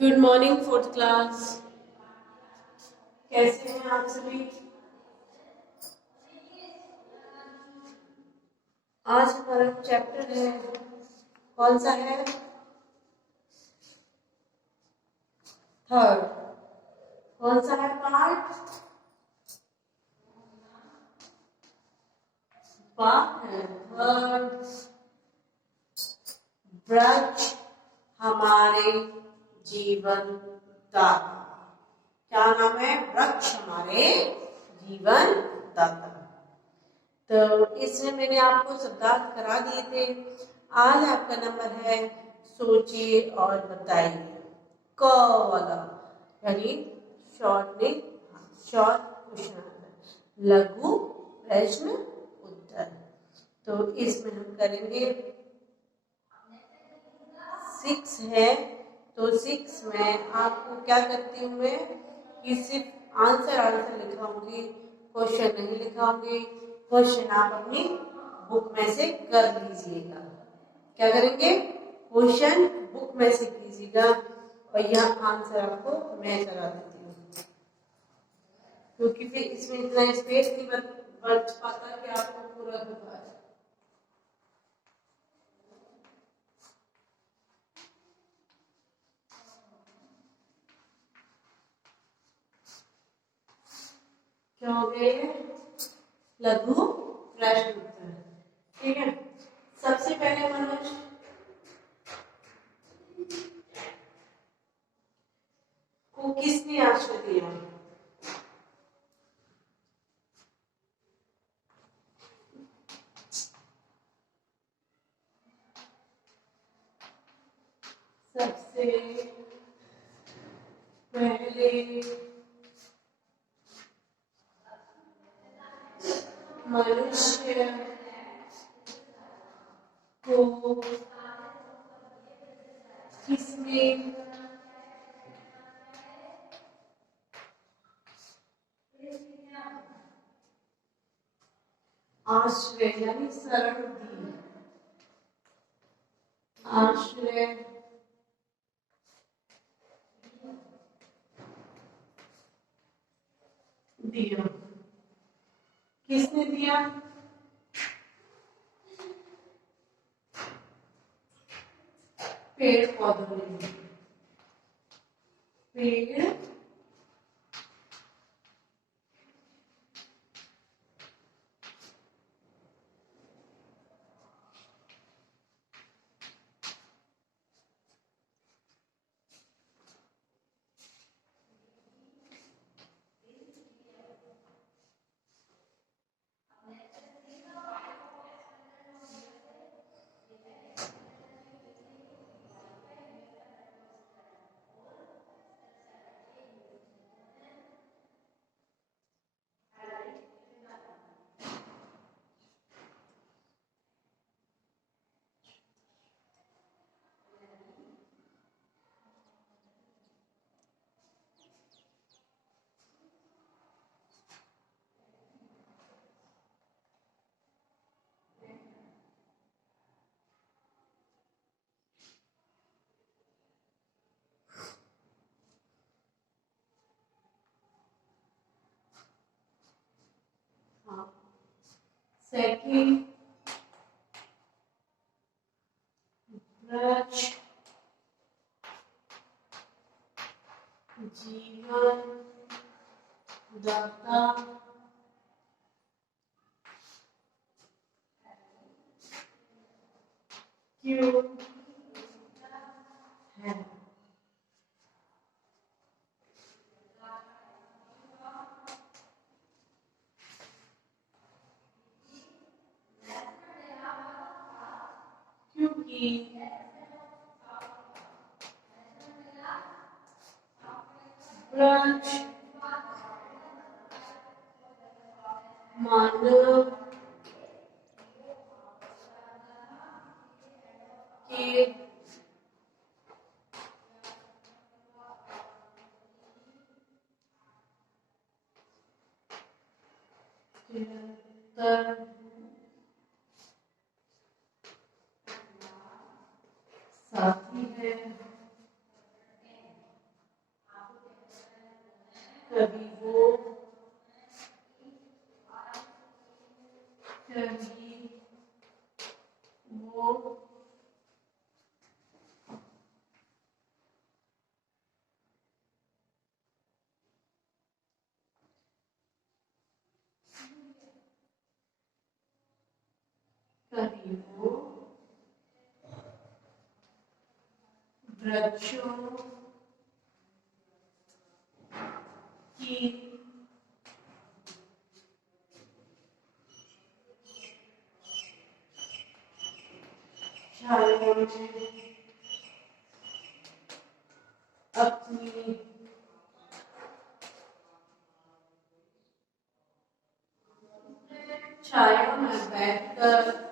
Good morning fourth class. कैसे हैं आप सभी? आज हमारा चैप्टर है, कौन सा है? थर्ड। कौन सा है पार्ट? पार्ट है थर्ड। वृक्ष हमारे जीवन दाता। क्या नाम है? वृक्ष हमारे जीवन दाता। तो इसमें मैंने आपको शब्दार्थ करा दिए थे। आज आपका नंबर है सोचिए और बताइए। क वाला यानी शॉर्ट में शॉर्ट क्वेश्चन आंसर, लघु प्रश्न उत्तर। तो इसमें हम करेंगे 6 है। तो 6 में आपको क्या करती हूँ मैं कि सिर्फ आंसर लिखाऊंगी, क्वेश्चन नहीं लिखाऊंगी। क्वेश्चन आप अपनी बुक में से कर लीजिएगा। क्या करेंगे? क्वेश्चन बुक में से कीजिएगा और यह आंसर आपको मैं करा देती हूँ, क्योंकि फिर इसमें इतना स्पेस नहीं बच पाता कि आपको पूरा हो पाए। क्या हो गए? लघु प्रश्न उत्तर। ठीक है, सबसे पहले मनोज को किसने आश्रय दिया? सबसे पहले मनुष्य को किसने आश्रय यानी शरण दी? आश्रय दिया। किसने दिया? पेड़ पौधों ने। पेड़ सेकंड वृक्ष जीवन दाता क्यों है? क्योंकि वृक्ष मानव के निरंतर साथी है। कभी वो, कभी वो, कभी वो वृक्षों की छाया में अपनी छाया में बैठकर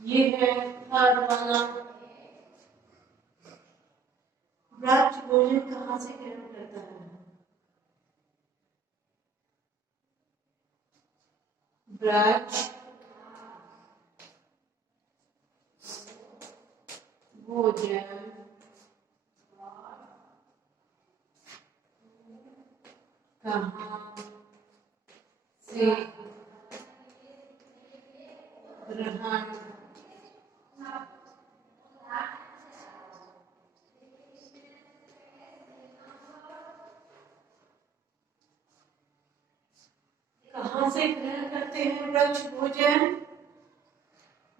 ये है थर्ड वाला। वृक्ष भोजन कहाँ से ग्रहण करता है? वृक्ष भोजन कहाँ से ग्रहण कहाँ से ग्रहण करते हैं वृक्ष भोजन?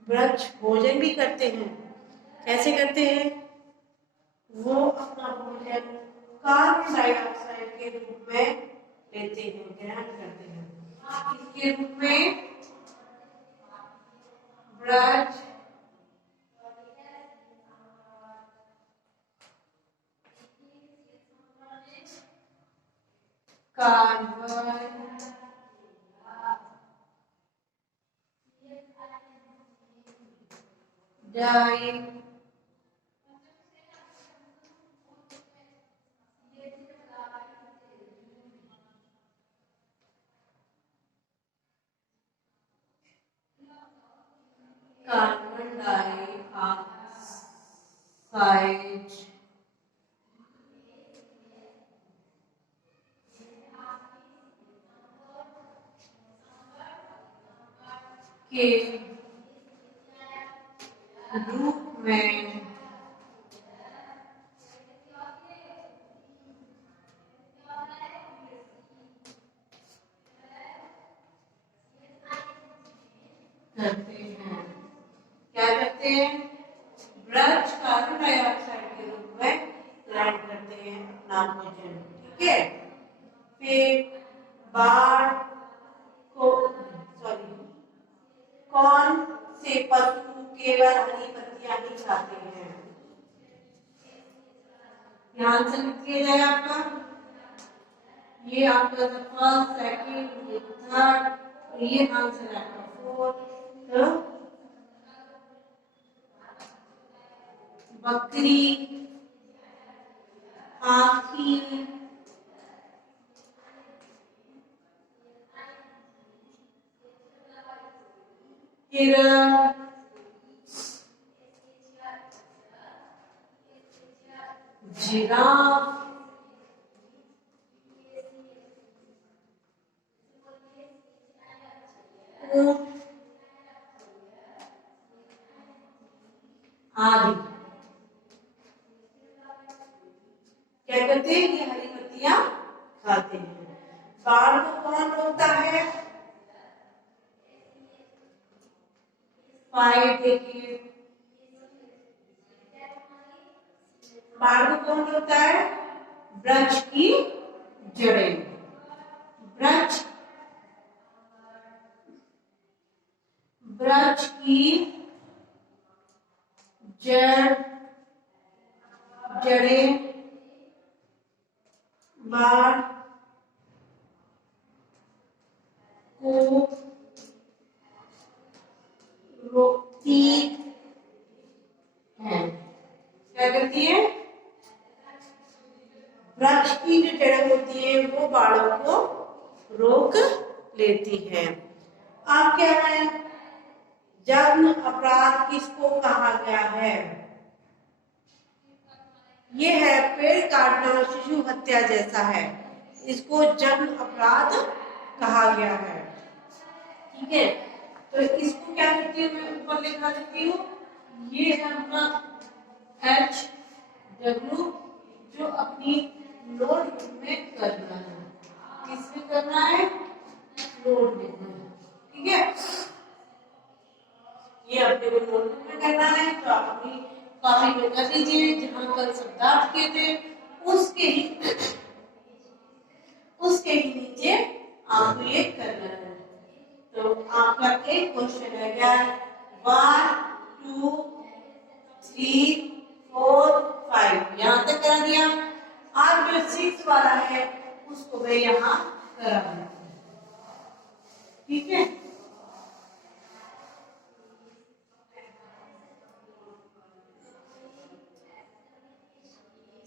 वृक्ष भोजन भी करते हैं। कैसे करते हैं? वो अपना भोजन कार्बन डाइऑक्साइड के रूप में लेते हैं, ग्रहण करते हैं। इसके रूप में वृक्ष कार्बन डाइऑक्साइड कार्बन डाइऑक्साइड के रूप में करते हैं। क्या करते हैं? वृक्ष कार्बन डाइऑक्साइड के रूप में ग्रहण करते हैं अपना भोजन। ठीक है। फिर बाढ़ को कौन से पशु केवल हरी पत्तियां ही खाते हैं? ध्यान से लिख लिया जाए आपका। ये आपका फर्स्ट, सेकंड, ये थर्ड, ये आंसर आपका फोर्थ। तो बकरी, हाथी, हिरण, जिराफ, ऊंट आदि क्या करते हैं? ये हरी पत्तियां खाते हैं। बाढ़ को कौन रोकता है? फाइव देखिए, बाढ़ को कौन रोकता है? वृक्ष की जड़ें। वृक्ष वृक्ष की जड़ें बाढ़ को रोकती लेती हैं। अब क्या है, जघन्य अपराध किसको कहा गया है? ये है पेड़ काटना शिशु हत्या जैसा है, इसको जघन्य अपराध कहा गया है। ठीक है, तो इसको क्या करती हूँ मैं, ऊपर लिखा देती हूँ, ये है अपना HW जो अपनी नोटबुक में करना है। किसमें करना है? नोटबुक में। ठीक है, ये अपने को नोटबुक में करना है, तो आप अपनी कॉपी में कर लीजिए। जहां कल शब्दार्थ किए थे उसके ही नीचे आपको ये करना है। तो आपका एक क्वेश्चन है क्या? 1 2 3 4 5 यहाँ तक करा दिया। अब जो 6 वाला है उसको मैं यहाँ करा दूंगा। ठीक है,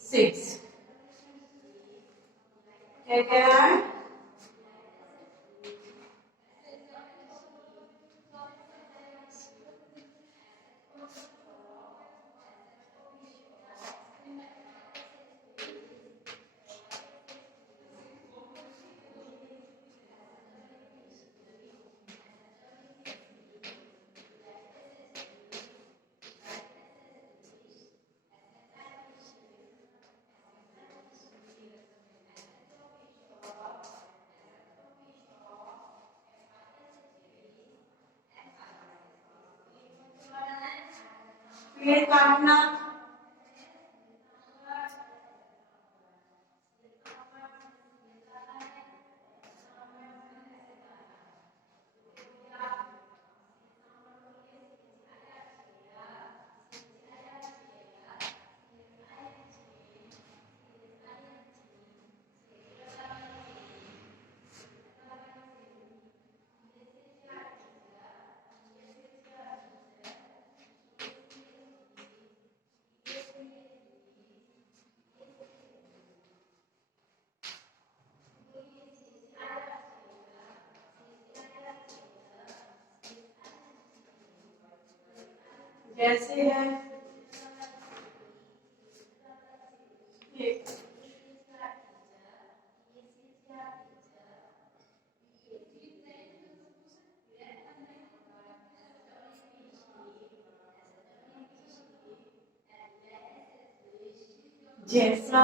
सिक्स क्या कह रहा है? पेड़ काटना, जैसे है जैसा,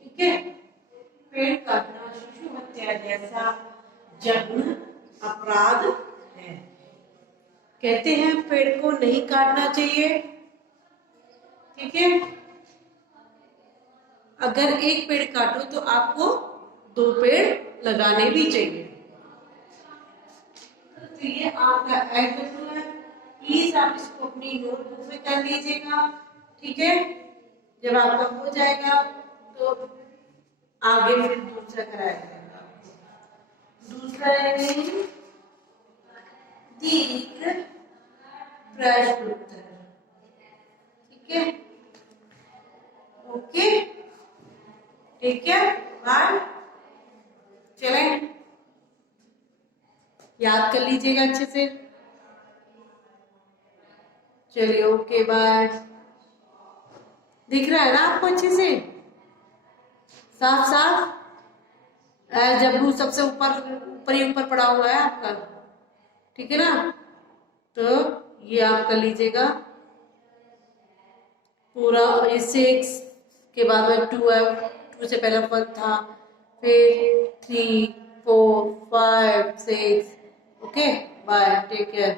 ठीक है, पेड़ काटना शिशु हत्या जैसा जघन्य अपराध है। कहते हैं पेड़ को नहीं काटना चाहिए। ठीक है, अगर एक पेड़ काटो तो आपको 2 पेड़ लगाने भी चाहिए। तो ये आपका एडवर्ब है, प्लीज आप इसको अपनी नोटबुक में कर लीजिएगा। ठीक है, जब आपका हो जाएगा तो आगे फिर दूसरा कराया जाएगा। दूसरा है दीर्घ प्रश्न उत्तर। ठीक है, ओके, ठीक है, बाय। चलें, याद कर लीजिएगा अच्छे से। चलिए, ओके, बाय। दिख रहा है ना आपको अच्छे से, साफ साफ? जबलू सबसे ऊपर ही ऊपर पड़ा हुआ है आपका। ठीक है ना, तो ये आप कर लीजिएगा पूरा। ये 6 के बाद में 2 है, 2 से पहले 1 था, फिर 3 4 5 6। Okay, bye, take care.